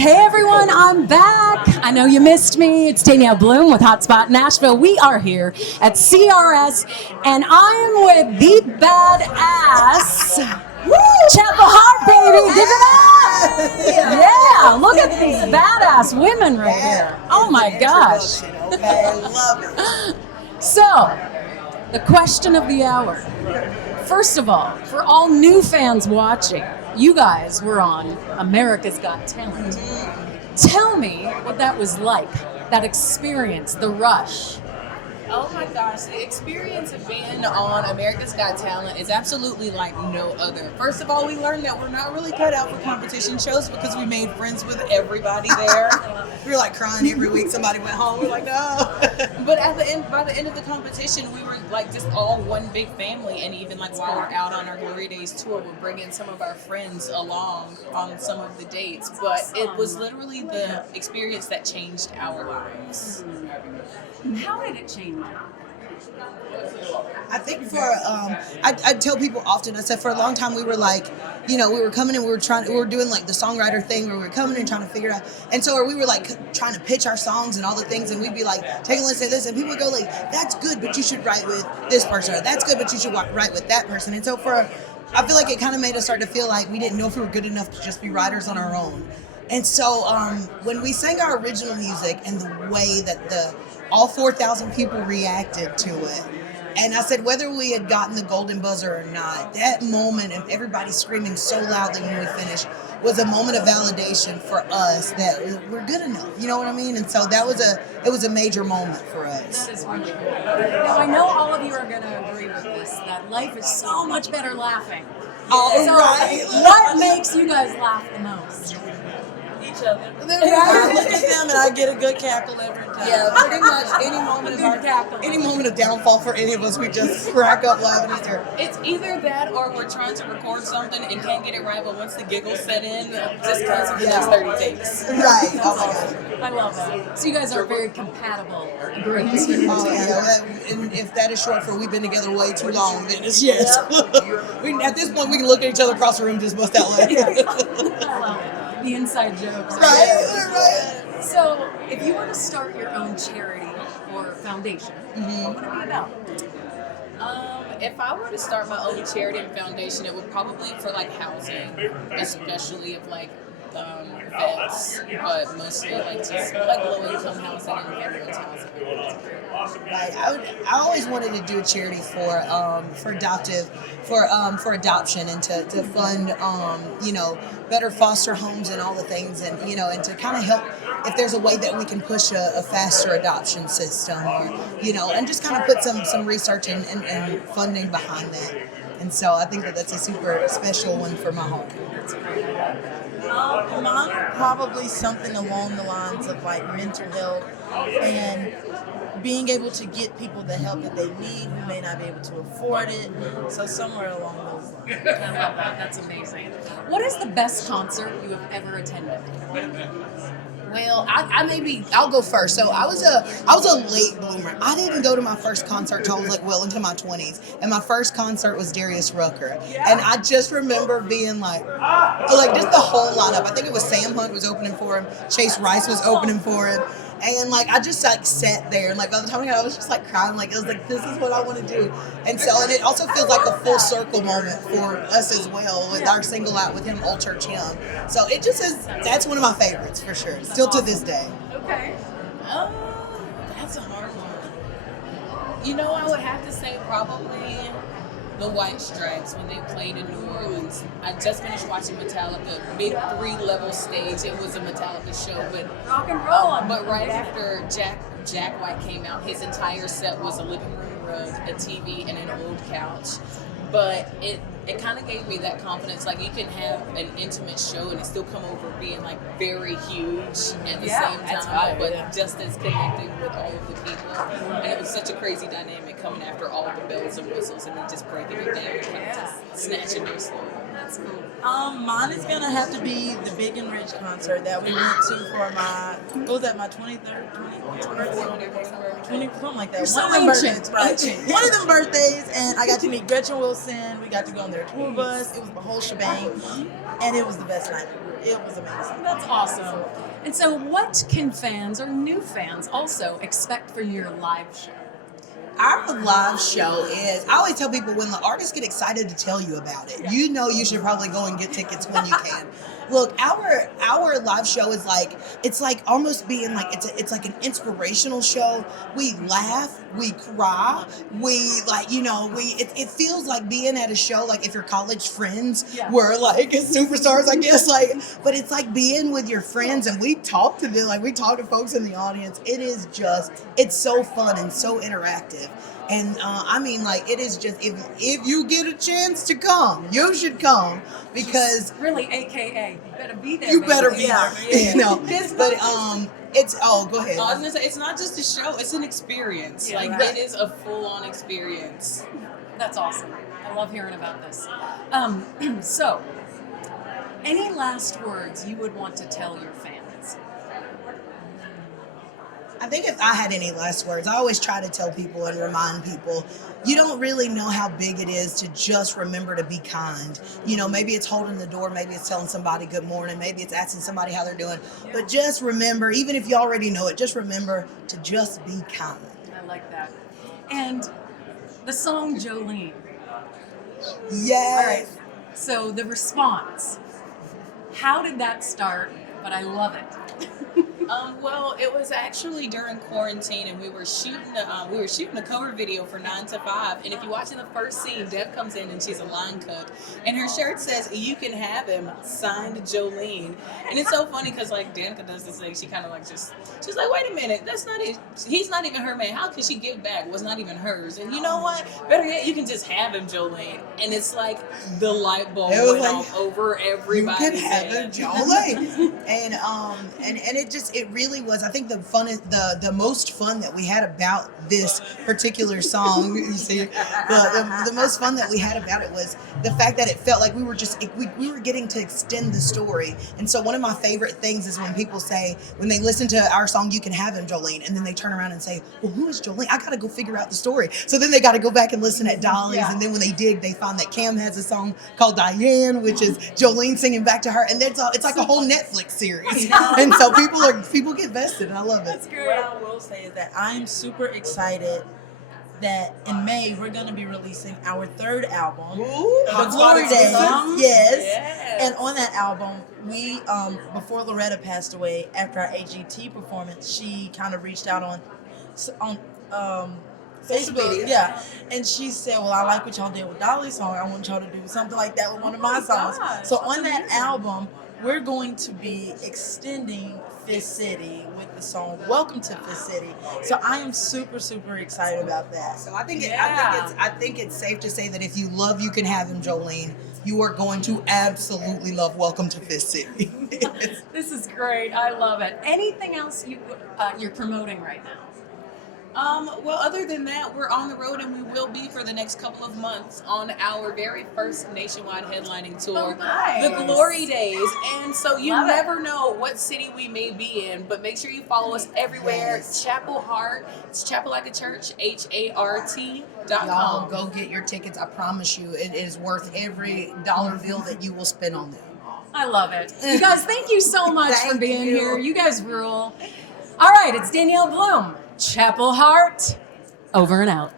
Hey everyone, I'm back. I know you missed me. It's Danielle Bloom with Hotspot Nashville. We are here at CRS, and I'm with the badass Chapel Hart, baby. Give it up! Yeah, look at these badass women right here. Oh my gosh. Okay, I love it. So, the question of the hour. First of all, for all new fans watching, you guys were on America's Got Talent. Tell me what that was like, that experience, the rush. Oh my gosh, the experience of being on America's Got Talent is absolutely like no other. First of all, we learned that we're not really cut out for competition shows because we made friends with everybody there. We were like crying every week. Somebody went home. We're like, no. But by the end of the competition, we were like just all one big family. And even like while we're out on our Glory Days tour, we're bringing some of our friends along on some of the dates. But it was literally the experience that changed our lives. How did it change? I think for I tell people often. I said for a long time we were like, we were coming and we were doing like the songwriter thing where we were coming and trying to figure it out. And so we were like trying to pitch our songs and all the things, and we'd be like, take a listen to this, and people would go like, that's good, but you should write with this person, or that's good, but you should write with that person. And so I feel like it kind of made us start to feel like we didn't know if we were good enough to just be writers on our own. And so when we sang our original music and the way that all 4,000 people reacted to it, and I said whether we had gotten the golden buzzer or not, that moment of everybody screaming so loudly when we finished was a moment of validation for us that we're good enough. You know what I mean? And so it was a major moment for us. That is really cool. Now I know all of you are going to agree with this, that life is so much better laughing. Oh, So right. what makes you guys laugh the most? Each other. I look at them and I get a good cackle every time. Yeah, pretty much any moment of downfall for any of us, we just crack up laughing at her. It's either that or we're trying to record something and can't get it right, but once the giggles set in, just cancel the next 30 takes. Right. Oh my gosh. I love that. So you guys are very compatible. Great. Oh yeah. And if that is short for we've been together way too long, then it's yes. At this point, we can look at each other across the room and just bust out laughing. I love it. The inside jokes. Right. So, if you were to start your own charity or foundation, what would it be about? If I were to start my own charity and foundation, it would probably for like housing, especially of like vets, but mostly like just like low income housing and veterans housing. Right. I always wanted to do a charity for adoption and to fund better foster homes and all the things, and and to kind of help if there's a way that we can push a faster adoption system, or and just kind of put some research and funding behind that. And so I think that's a super special one for my home. Mine probably something along the lines of like mental health and being able to get people the help that they need who may not be able to afford it. So somewhere along those lines. I love that. That's amazing. What is the best concert you have ever attended? Well, I'll go first. So I was a late bloomer. I didn't go to my first concert till I was well into my 20s, and my first concert was Darius Rucker, and I just remember being like just the whole lineup. I think it was Sam Hunt was opening for him, Chase Rice was opening for him. And I just sat there, and by the time I was just crying, it was this is what I want to do. And it also feels like a full circle moment for us as well with our single out with him, Old Church Hymn. So it just that's one of my favorites for sure, still to this day. Okay. That's a hard one. I would have to say probably the White Stripes when they played in New Orleans. I just finished watching Metallica, big 3-level stage. It was a Metallica show, but rock and roll. But right after Jack White came out, his entire set was a living room rug, a TV, and an old couch. But it kind of gave me that confidence. You can have an intimate show and it still come over being very huge at the same time, but just as connected with all of the people. And it was such a crazy dynamic coming after all the bells and whistles and then just breaking it down and kind of just snatching their slow. That's cool. Mine is gonna have to be the Big and Rich concert that we went to for my, what was that, my 23rd, 24th birthday? 20, something like that. You're so One of them ancient. birthdays, right? Ancient. One of them birthdays, and I got to meet Gretchen Wilson. We got to go on their tour bus. It was the whole shebang, and it was the best night ever. It was amazing. That's awesome. And so, what can fans or new fans also expect for your live show? Our live show is, I always tell people when the artists get excited to tell you about it, you know you should probably go and get tickets when you can. Look, our live show is like, it's like almost being like, it's like an inspirational show. We laugh, we cry, we like, you know, it feels like being at a show, like if your college friends were like superstars, I guess, like, but it's like being with your friends, and we talk to them, like we talk to folks in the audience. It is just, it's so fun and so interactive. And I mean, like, it is just, if you get a chance to come, you should come, because Really, AKA, you better be there. you baby. better be Yeah. there. You know, but it's, go ahead. I was gonna say, it's not just a show; it's an experience. Yeah, like right. it is a full-on experience. That's awesome. I love hearing about this. So, any last words you would want to tell your fans? I think if I had any last words, I always try to tell people and remind people, you don't really know how big it is to just remember to be kind. You know, maybe it's holding the door, maybe it's telling somebody good morning, maybe it's asking somebody how they're doing. But just remember, even if you already know it, just remember to just be kind. I like that. And the song Jolene. Yes. All right. So the response. How did that start? But I love it. Well, it was actually during quarantine, and we were shooting a cover video for 9 to 5. And if you watch in the first scene, Deb comes in and she's a line cook, and her shirt says "You can have him," signed Jolene. And it's so funny because like Danica does this thing, she kind of like she's like, wait a minute, that's not it. He's not even her man. How could she give back? It was not even hers. And you know what? Better yet, you can just have him, Jolene. And it's like the light bulb It was went like, off over everybody's You can have head. it, Jolene. and it really was. I think the most fun that we had about this particular song, you see, the most fun that we had about it was the fact that it felt like we were getting to extend the story. And so one of my favorite things is when people say, when they listen to our song "You Can Have Him, Jolene," and then they turn around and say, well, who is Jolene? I gotta go figure out the story. So then they gotta go back and listen at Dolly's, and then when they dig, they find that Cam has a song called Diane, which is Jolene singing back to her, and it's like a whole Netflix series. And so people get vested, and I love it. That's great. What I will say is that I'm super excited that in May we're going to be releasing our third album, The Hotspot Glory Days. Nashville. Yes. Yes. And on that album, we before Loretta passed away, after our AGT performance, she kind of reached out on Facebook, media. yeah, and she said, "Well, I like what y'all did with Dolly's song. I want y'all to do something like that with one of my songs." gosh, So that's on that amazing. album, we're going to be extending Fifth City with the song "Welcome to Fifth City." So I am super, super excited about that. So I think Yeah. I think it's safe to say that if you love You Can Have Him, Jolene, you are going to absolutely love Welcome to Fifth City. This is great. I love it. Anything else you're promoting right now? Well, other than that, we're on the road, and we will be for the next couple of months on our very first nationwide headlining tour, Oh, nice. The Glory Days. And so you Love it. never know what city we may be in, but make sure you follow us everywhere. Yes. Chapel Hart, it's Chapel Like a Church, HART.com. Y'all go get your tickets. I promise you, it is worth every dollar bill that you will spend on them. I love it. You guys, thank you so much for Thank being you. here. You guys rule. All right, it's Danielle Bloom. Chapel Hart, over and out.